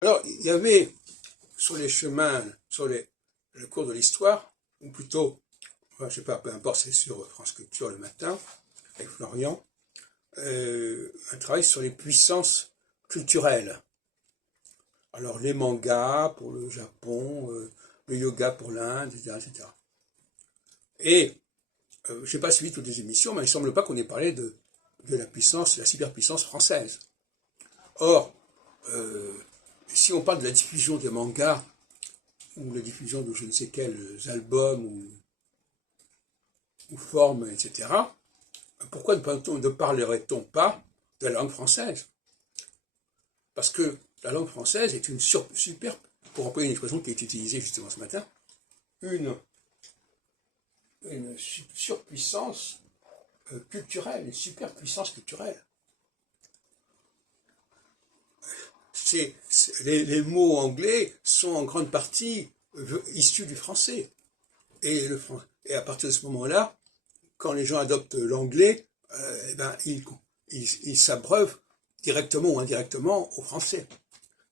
Alors, il y avait sur les chemins, le cours de l'histoire, ou plutôt, enfin, je sais pas, peu importe, c'est sur France Culture le matin, avec Florian, un travail sur les puissances culturelles. Alors, les mangas pour le Japon, le yoga pour l'Inde, etc., etc. Et, je n'ai pas suivi toutes les émissions, mais il ne semble pas qu'on ait parlé de la puissance, la superpuissance française. Or, euh, si on parle de la diffusion des mangas, ou la diffusion de je ne sais quels albums ou formes, etc., pourquoi ne parlerait-on pas de la langue française? Parce que la langue française est une super, pour employer une expression qui est utilisée justement ce matin, une, une surpuissance culturelle, une superpuissance culturelle. Les mots anglais sont en grande partie issus du français. Et à partir de ce moment-là, quand les gens adoptent l'anglais, ils s'abreuvent directement ou indirectement au français.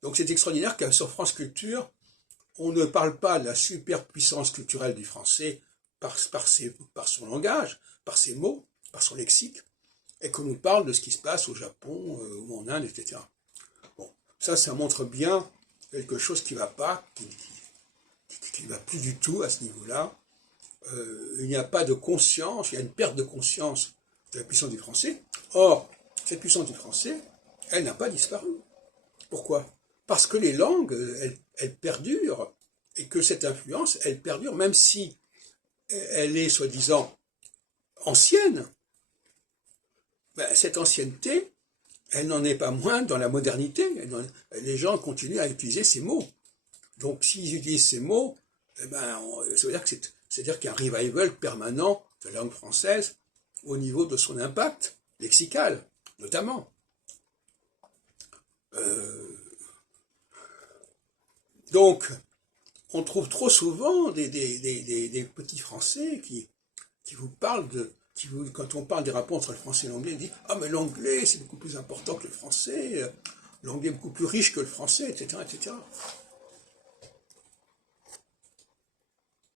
Donc c'est extraordinaire qu'à sur France Culture, on ne parle pas de la superpuissance culturelle du français par son langage, par ses mots, par son lexique, et qu'on nous parle de ce qui se passe au Japon ou en Inde, etc. Bon, ça montre bien quelque chose qui ne va pas, qui ne va plus du tout à ce niveau-là. Il n'y a pas de conscience, il y a une perte de conscience de la puissance du français. Or, cette puissance du français, elle n'a pas disparu. Pourquoi? Parce que les langues, elles perdurent, et que cette influence, elle perdure, même si elle est soi-disant ancienne. Ben, cette ancienneté, elle n'en est pas moins dans la modernité. Les gens continuent à utiliser ces mots. Donc, s'ils utilisent ces mots, eh ben, ça veut dire que c'est-à-dire qu'il y a un revival permanent de la langue française au niveau de son impact lexical, notamment. Donc, on trouve trop souvent des petits Français qui vous parlent quand on parle des rapports entre le français et l'anglais, ils disent « Ah, mais l'anglais, c'est beaucoup plus important que le français, l'anglais est beaucoup plus riche que le français, etc. etc. »